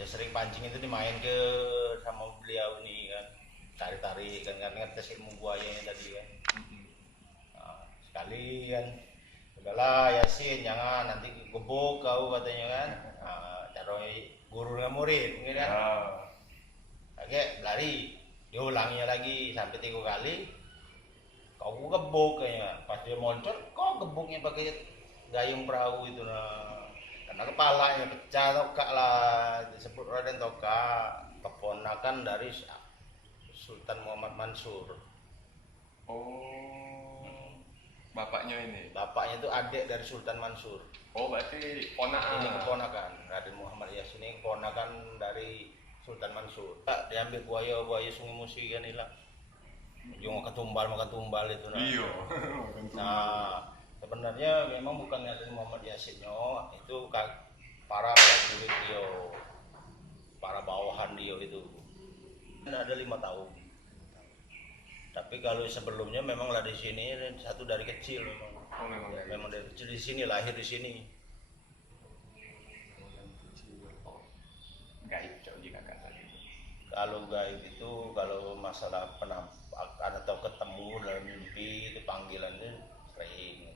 Ya sering pancing itu dimain ke sama beliau ini kan, tarik-tarik kan ngetes ilmu buayanya tadi kan. Nah, sekali kan, udahlah Yasin jangan nanti gebuk kau katanya kan. Nah, taruh guru dengan murid mungkin kan. Oke, lari, diulanginya lagi sampai 3 kali. Kau gebuk kayaknya, pas dia muncul, kok gebuknya pakai gayung perahu itu nah. Karena kepalanya pecah tokak lah, disebut Raden Tokak, keponakan dari Sultan Muhammad Mansur. Oh, bapaknya ini. Bapaknya itu adik dari Sultan Mansur. Oh, berarti ponakan. Ini keponakan, Raden Muhammad Yasin ini keponakan dari Sultan Mansur. Diambil buaya Sungai Musi kan hilang. Ujung makan tumbal itu nah. Iya. Nah, sebenarnya memang bukan Raden Muhammad Yasinnya, itu para prajurit dia, para bawahan dia itu. Ada 5 tahun. Tapi kalau sebelumnya memanglah di sini satu dari kecil memang. Oh, Memang dari kecil di sini, lahir di sini. Gaib coba kakak tadi. Kalau gaib itu kalau masalah penampakan atau ketemu dalam mimpi itu panggilannya sering.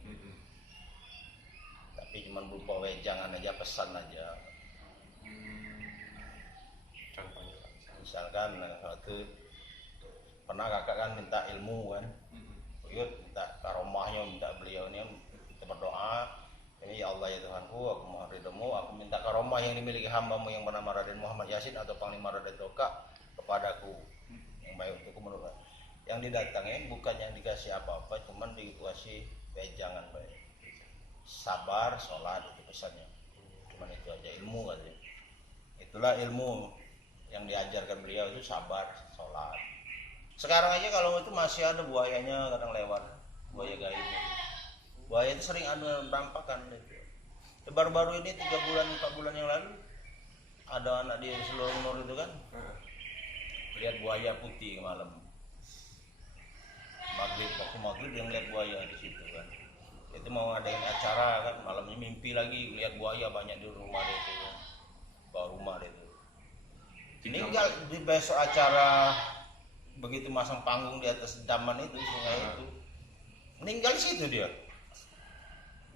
Tapi cuma berupa wejangan aja, pesan aja. Contohnya Misalkan waktu pernah kakak kan minta ilmu kan, Buyut minta karomahnya, minta beliau ini kita berdoa, ini ya Allah ya Tuhanku, aku mohon ridhomu, aku minta karomah yang dimiliki hambamu yang bernama Raden Muhammad Yasin atau Panglima Raden Tokak kepadaku yang baik untukku menurut. Yang didatangin bukan yang dikasih apa-apa, cuman dikasih wejangan baik, sabar, sholat, itu pesannya. Cuman itu aja ilmu katanya. Itulah ilmu yang diajarkan beliau, itu sabar, sholat. Sekarang aja kalau itu masih ada buayanya kadang lewat, buaya gaib. Buaya itu sering ada berantakan itu. Baru-baru ini 3 bulan 4 bulan yang lalu ada anak di Seluruh Nur itu kan, lihat buaya putih malam. Waktu maghrib yang lihat buaya di situ kan. Itu mau ngadain acara kan, malamnya mimpi lagi lihat buaya banyak di rumah dia itu kan. Bawah rumah dia itu. Meninggal di besok acara, begitu masang panggung di atas daman itu, sungai itu, meninggal di situ dia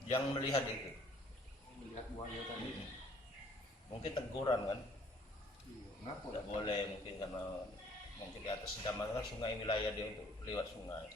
yang melihat itu. melihat buaya tadi. Mungkin teguran kan, Kenapa? tidak boleh mungkin karena mungkin di atas daman kan sungai, wilayah dia itu lewat sungai.